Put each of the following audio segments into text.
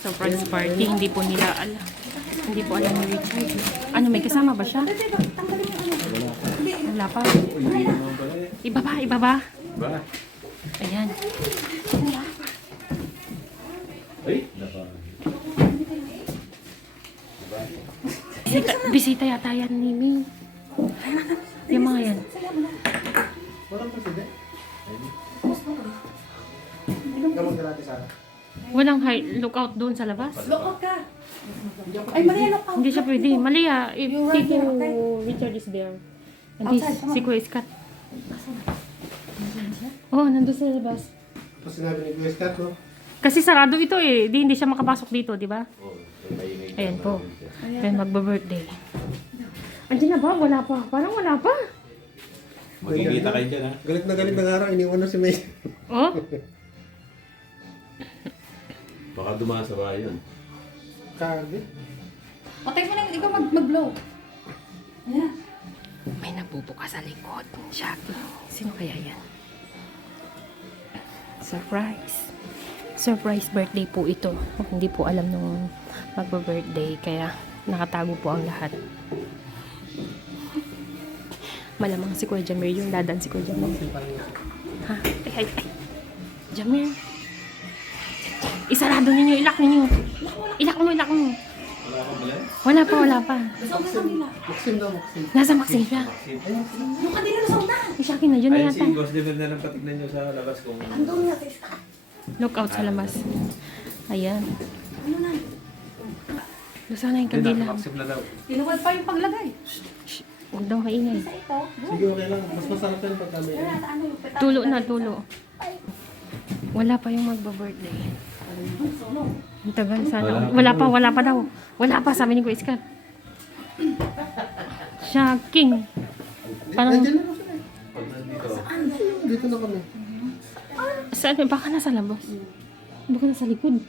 Surprise party. Hindi po nila alam. Hindi po alam ni Richard. Ano, may kasama ba siya? Wala pa. Ibaba, ibaba. Ayan. Bisita yata yan ni Ming. Yung mga yan. Walang lookout doon sa labas. Lookout ka. Ay, mali lookout. Hindi siya pwede. Mali if Tito Richard is there. And si Kuya Scott. Oh, nandun sa labas. Tapos sinabi ni Kuya Scott, no? Kasi sarado ito eh. Hindi siya makapasok dito, di ba? Ayan po. Ayan, magba-birthday. Andiyan na ba? Wala pa. Parang wala pa. Magkikita kayo dyan, ha? Galit na nga raw, iniwan na si May. Oh? Baka dumaan sa bahay yun. Kagi. Patay mo lang, ikaw mag-blow. Ayan. May nagbubuka sa likod. Shocking. Sino kaya yan? Surprise. Surprise birthday po ito. Hindi po alam nung magba-birthday. Kaya nakatago po ang lahat. Malamang si Kuya Jamir yung dadan si Kuya Jamir. Ha? Ay. Jamir. Isarado ninyo. Ilak ninyo. Ilak mo. Wala pa. Nasa una kanila. Maxim daw, Maxim. Nasa Maxim siya. Yung kanila nasa una. Shocking na. Yun na Ayun yata. si Boss Level na lang patignan nyo sa labas kung... Andun nga, testa. Lookout sa labas. Ayan. Ano na? Lusa na yung kandila. Maxim na daw. Tinuwad pa yung paglagay. Huwag daw maingay. Sa ito. Sige, okay lang. Mas masarap yan pag kami. Wala sa ano yung petal. Tulo. Wala pa yung magba-birthday. Ang tagal sana. Wala pa daw. Wala pa, sabi ni Kuya Scott. Shocking. Parang, Nandiyan na ako sila. Pag nandito, Dito na kami. saan? Baka nasa labas. Baka nasa likod.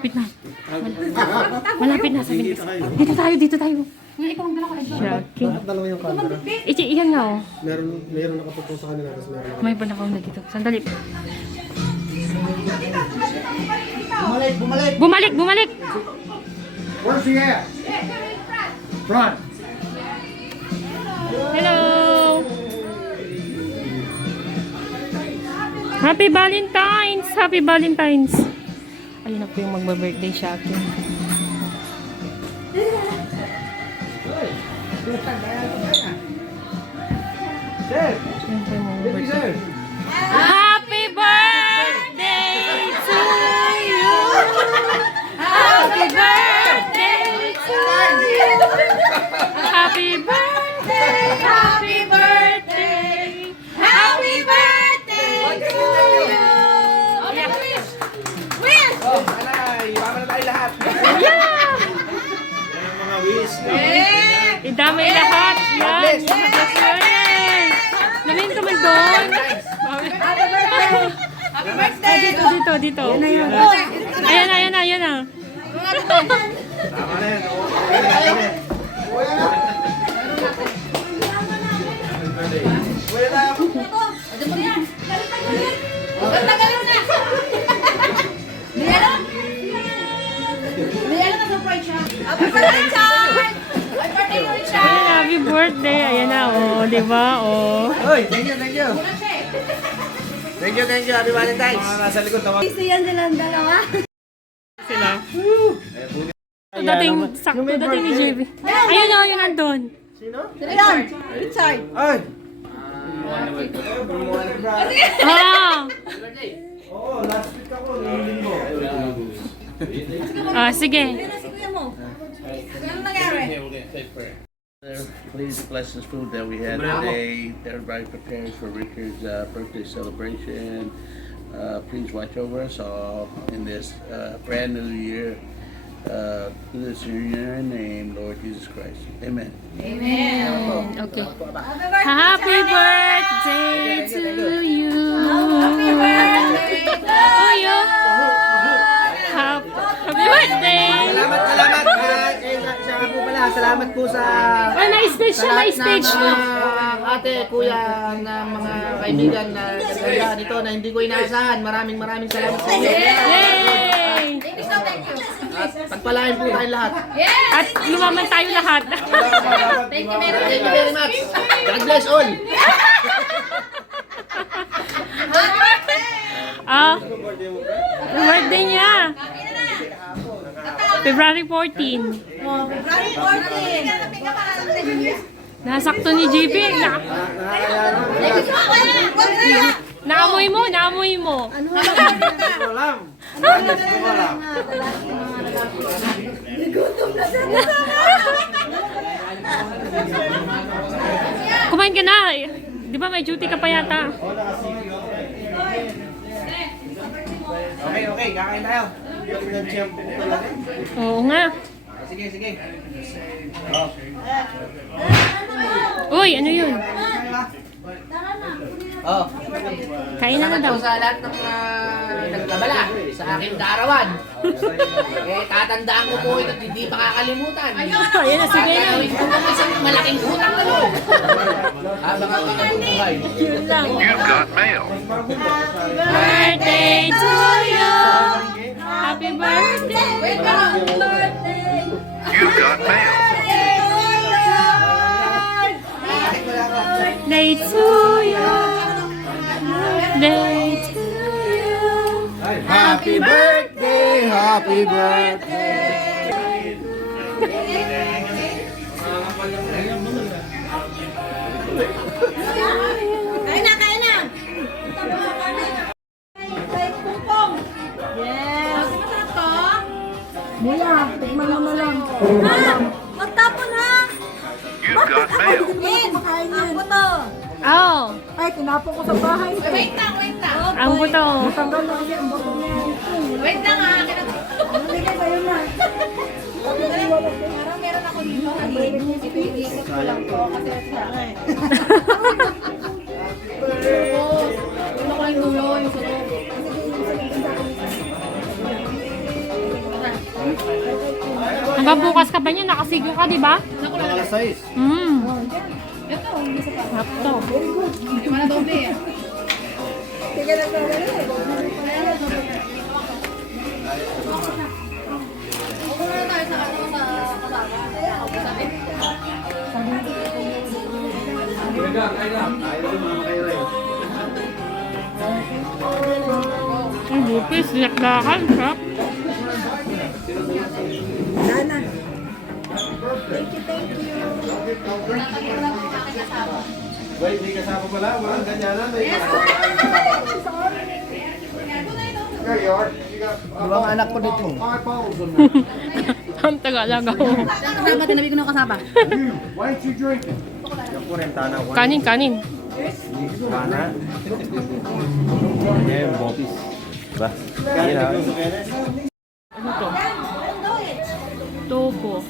Wait na. Malapit na, sabi ni Kuya Scott. Dito tayo. Nga, ikaw ang dala ko, Edward. Shocking. Bakit dalawa yung camera? Iyan nga oh. Meron nakatutok sa kanila, tapos meron May panakaw na dito. Sandali. Bumalik! Where's he at? Front. Hello! Happy Valentine's! Happy Valentine's! Ayun na po yung magba-birthday sa akin. Ayun po yung magba-birthday. Happy birthday to you! Happy birthday to you! Happy birthday! Happy birthday! Happy birthday to you! Wish! Oh, alay! Mama na tayo lahat! Yeah! Yan ang mga wish. Idamay lahat! Yan! Yes! Namin ka man doon! Happy birthday! Happy birthday! Dito. Ayan na. Tama na yan. Okay na yan. Happy birthday! Ayan na, oh. Diba, oh. Hoy, thank you. Thank you. Happy Valentine's. Mga nasa likod, tawag. Yan silang dalawa. Sila. Sakto dating ni JB. Ayun o, yun nandun. Richard! Richard! Ay! Ah! Oo, last week ako. Linggo. Sige. Si kuya mo. Ano nangyari? Please bless this food that we had today. Everybody prepares for Richard's birthday celebration. Please watch over us all in this brand new year. This is in your name, Lord Jesus Christ. Amen. Okay. Happy birthday to you. Happy birthday to you! Happy birthday! Salamat. Kaya nga po pala, salamat po sa Ay, may speech siya, may speech. ng ate, kuya, na mga kaibigan na nagdala nito na hindi ko inaasahan. Maraming salamat sa inyo. Yay! Thank you so, thank you. At pagpalain po tayong lahat. Yes! At lumaman tayo lahat. Thank you very Thank you very much. God bless all. Ah, birthday niya. February 14. February 14. Nasakto ni JP. Naamoy mo, naamoy mo. Kumain ka na. Di ba may duty ka pa yata? Okay, kakain tayo. Oo nga. Sige. Uy, ano yun? Oh. Kain na daw. Sa lahat ng nagkabala sa aking kaarawan. Tatandaan ko po ito at hindi makakalimutan. Ayan na si Beno. Gagawin ko naman isang malaking utang na loob. Habang ako nabubuhay. Yun lang. You've got mail. Birthday to you. Happy birthday. You've got mail. Day to you. Day to you. Happy birthday! Happy birthday! Kain na, kain na! Kay Pungpong! Yes! Masarap to? Mula, tikman mo na lang. Ha? Magtapon ha! You've got mail. Wait! Makain yan. Ako to! Oh, Ay, tinapon ko sa bahay. Wait lang, wait lang! ang buto. Tanggal na kasi ang bato niya. Wait lang ha! Bigay sa'yo na. Parang meron ako dito. Iikot ko lang to kasi sa akin. Ano ko yung dulo, yung sunog. Hanggang bukas ka ba niya? Nakasigo ka, di ba? Alas 6. Ito, hindi sa pa. Sakto. Hindi mo na doble eh. Sige na ka Upo muna tayo sa ano sa kasama. Ako sabi. Ang bupis, sinakdakan. Sarap. Sana. Wait, may kasama pala. Walang ganyanan. There you are. You got Ibang anak ko dito. 5 bottles in there. Ang taga-alaga ko. Kasama, tinabi ko na kasama. You, why ain't you drinking? Kanin, kanin. Ano to? Topo.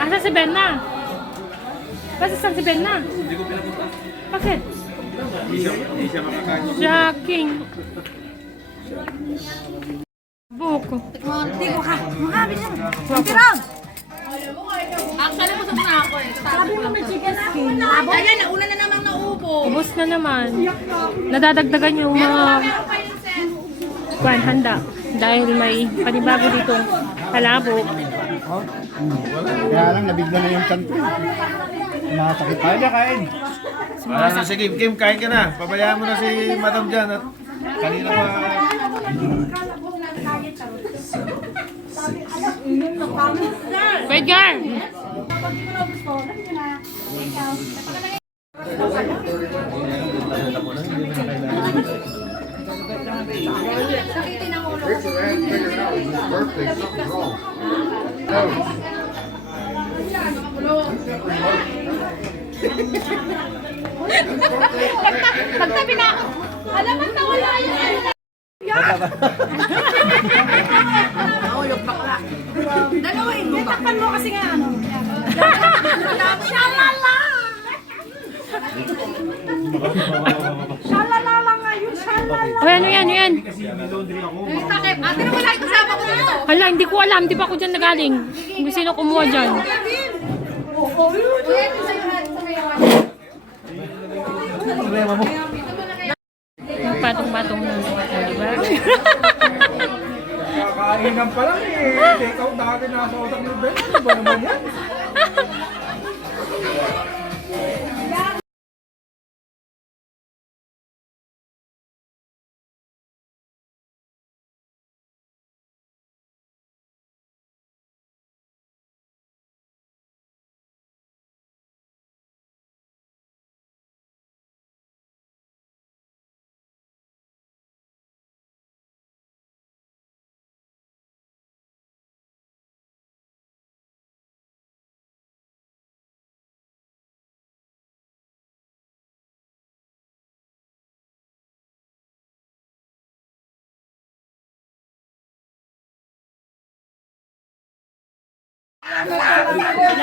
Asa si Benna? Basta saan si Benna? Hindi ko pinapunta. Bakit? Hindi siya makakain. Shocking. Buko. Hindi ko ka. Makabi yan. Tirang! Actually, busog na ako eh. Sabi mo may chicken skin. Ayan, nauna na namang naubo. Ubus na naman. Nadadagdagan yung mga handa. Dahil may panibago dito palabo. Kaya lang, nabigla na yung tiyan ko. Masakit. Kaya kain. Sige, Kim, kain ka na. Pabayaan mo na si Madam dyan at kanina pa. Wait, girl! Richard had figured out it was his birthday, something's wrong. Pagtabi na ako. Alam mo, nawala yun. Nahulog bakla. Dalawin mo ba? Takpan mo kasi nga ano. Shalala! Shalala lang ngayon. Shalala. O ano yan, ano yan? Ay, bakit? Ate na wala yung kasama ko dito. Hala, hindi ko alam. Di pa ako dyan nagaling. Kung sino kumuha dyan. Kuya, ito sa'yo lahat sa ngayon. Problema mo. Patong-patong na. Di ba? Kakainan pa lang eh. Take out dati nasa utak ng Ben. Ano ba naman yan?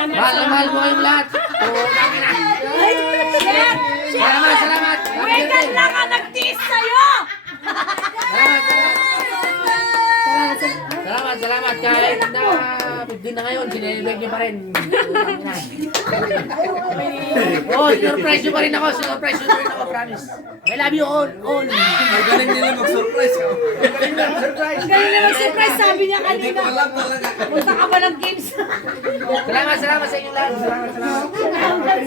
Mahal na mahal ko kayong lahat. Salamat, salamat. Weekend lang ang nag-tease sa'yo! Salamat. Kahit na 15 na ngayon, sinilibig niyo pa rin. Oh, surprise niyo pa rin ako. Surprise niyo pa rin ako, promise. I love you all. Magaling nila mag-surprise. Galing na mag-surprise, sabi niya kanina. Punta ka ba ng games? Salamat sa inyong lahat. Salamat.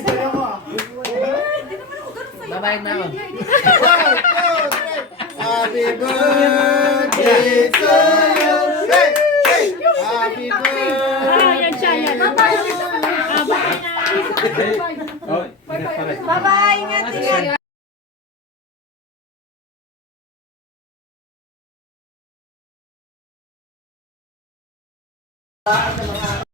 Babayad na ako. Happy birthday to you. Hey! Hey! Happy birthday! Ah, yan siya, yan. Bye-bye, ingat.